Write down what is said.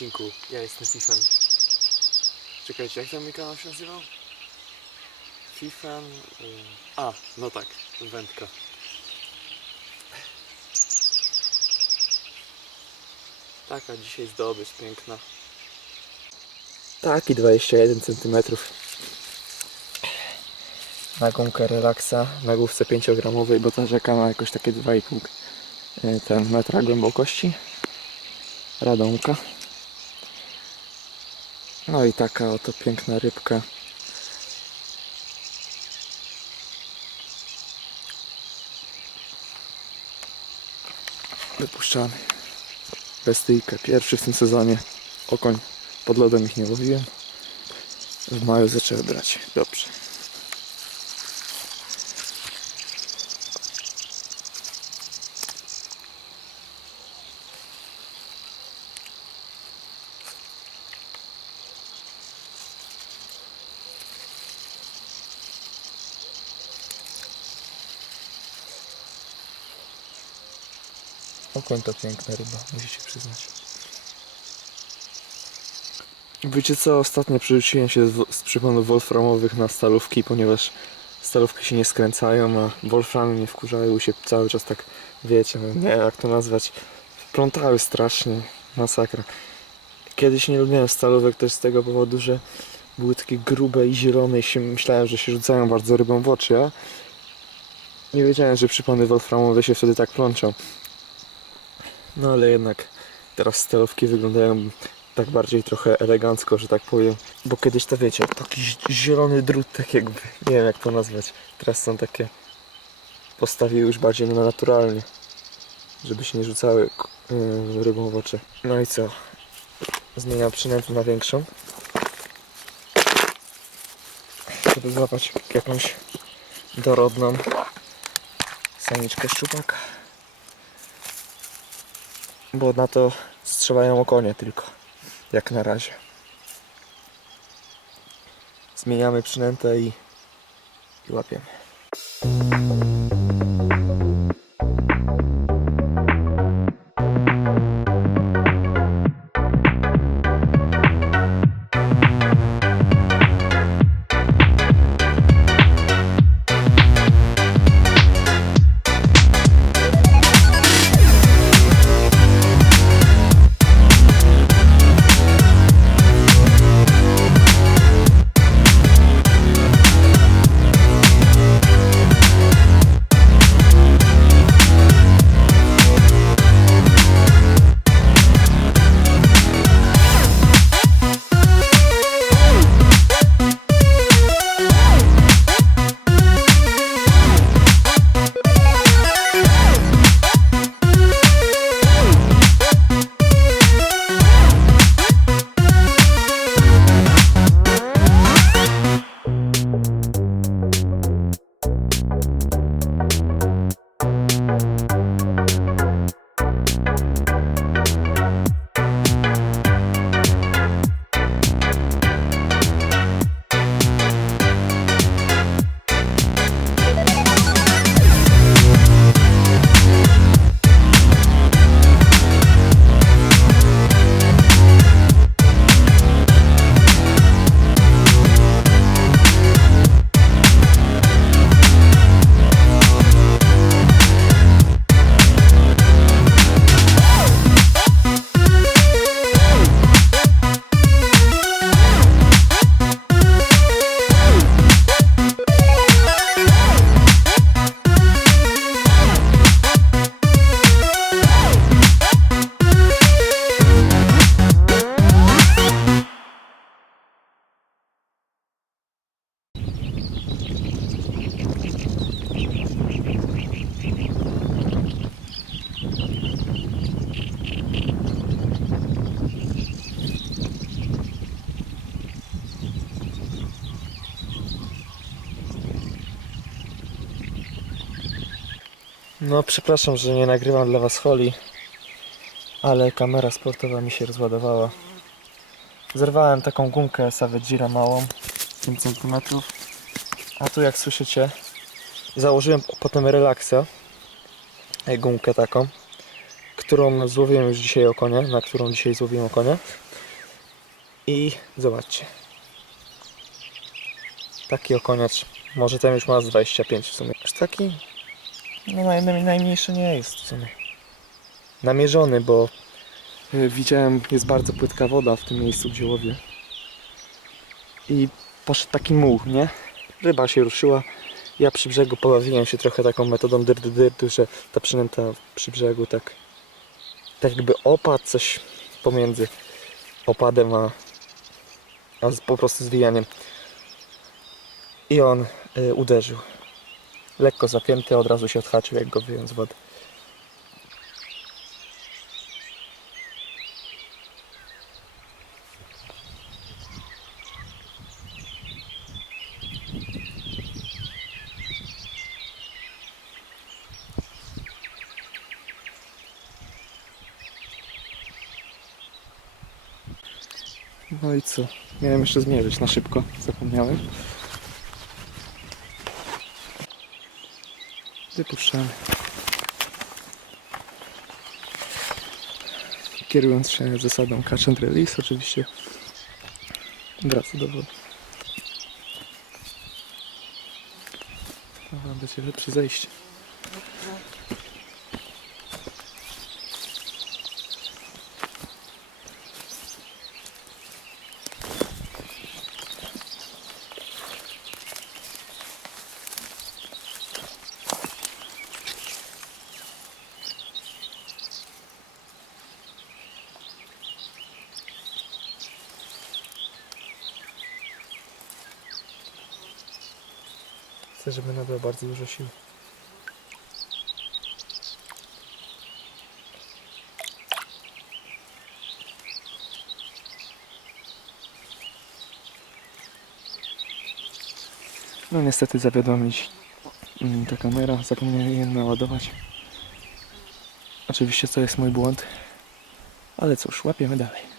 odcinku. Ja jestem Fifan. Czekajcie, jak tam mój kanał się nazywał? Fifan... Y... A, no tak, wędka. Taka dzisiaj zdobycz piękna. Taki 21 cm. Na gumkę relaksa, na główce 5-gramowej, bo ta rzeka ma jakoś takie 2,5 y, ten metra głębokości. Radomka. No i taka oto piękna rybka. Wypuszczamy. Bestyjkę. Pierwszy w tym sezonie. Okoń. Pod lodem ich nie łowiłem. W maju zaczęły brać. Dobrze. Okoń to piękna ryba, musicie przyznać. Wiecie co, ostatnio przerzuciłem się z, z przyponów wolframowych na stalówki, ponieważ stalówki się nie skręcają, a wolframy mnie wkurzają się cały czas tak, wiecie, no nie jak to nazwać, plątały strasznie, masakra. Kiedyś nie lubiłem stalówek też z tego powodu, że były takie grube i zielone i się, myślałem, że się rzucają bardzo rybą w oczy, a nie wiedziałem, że przypony wolframowe się wtedy tak plączą. No ale jednak teraz stalówki wyglądają tak bardziej trochę elegancko, że tak powiem. Bo kiedyś to wiecie, taki zi- zielony drut tak jakby, nie wiem jak to nazwać. Teraz są takie postawiły już bardziej na naturalnie, żeby się nie rzucały yy, rybą w oczy. No i co? Zmieniam przynętę na większą. Żeby złapać jakąś dorodną samiczkę szczupaka. Bo na to strzelają okonie tylko. Jak na razie. Zmieniamy przynętę i, i łapiemy. No, przepraszam, że nie nagrywam dla Was holi, ale kamera sportowa mi się rozładowała. Zerwałem taką gumkę Savage małą, 5 cm, a tu jak słyszycie, założyłem potem relaksa, e, gumkę taką, którą złowiłem już dzisiaj okonie, na którą dzisiaj złowiłem okonie. I zobaczcie. Taki okoniacz, może ten już ma z 25 w sumie. Aż taki no naj, naj, najmniejszy nie jest w sumie. Namierzony, bo y, widziałem, jest bardzo płytka woda w tym miejscu, gdzie łowię. I poszedł taki muł, nie? Ryba się ruszyła. Ja przy brzegu pobawiłem się trochę taką metodą dyrdy że ta przynęta przy brzegu tak tak jakby opadł coś pomiędzy opadem a, a po prostu zwijaniem. I on y, uderzył lekko zapięty, od razu się odhaczył, jak go wyjął z wody. No i co? Miałem jeszcze zmierzyć na szybko, zapomniałem. Wypuszczamy. Kierując się zasadą catch and release, oczywiście wraca do wody. No, będzie lepsze zejście. Chcę, żeby nabrał bardzo dużo sił. No niestety zawiodła mi mm, ta kamera, zapomniałem jej naładować. Oczywiście to jest mój błąd, ale cóż, łapiemy dalej.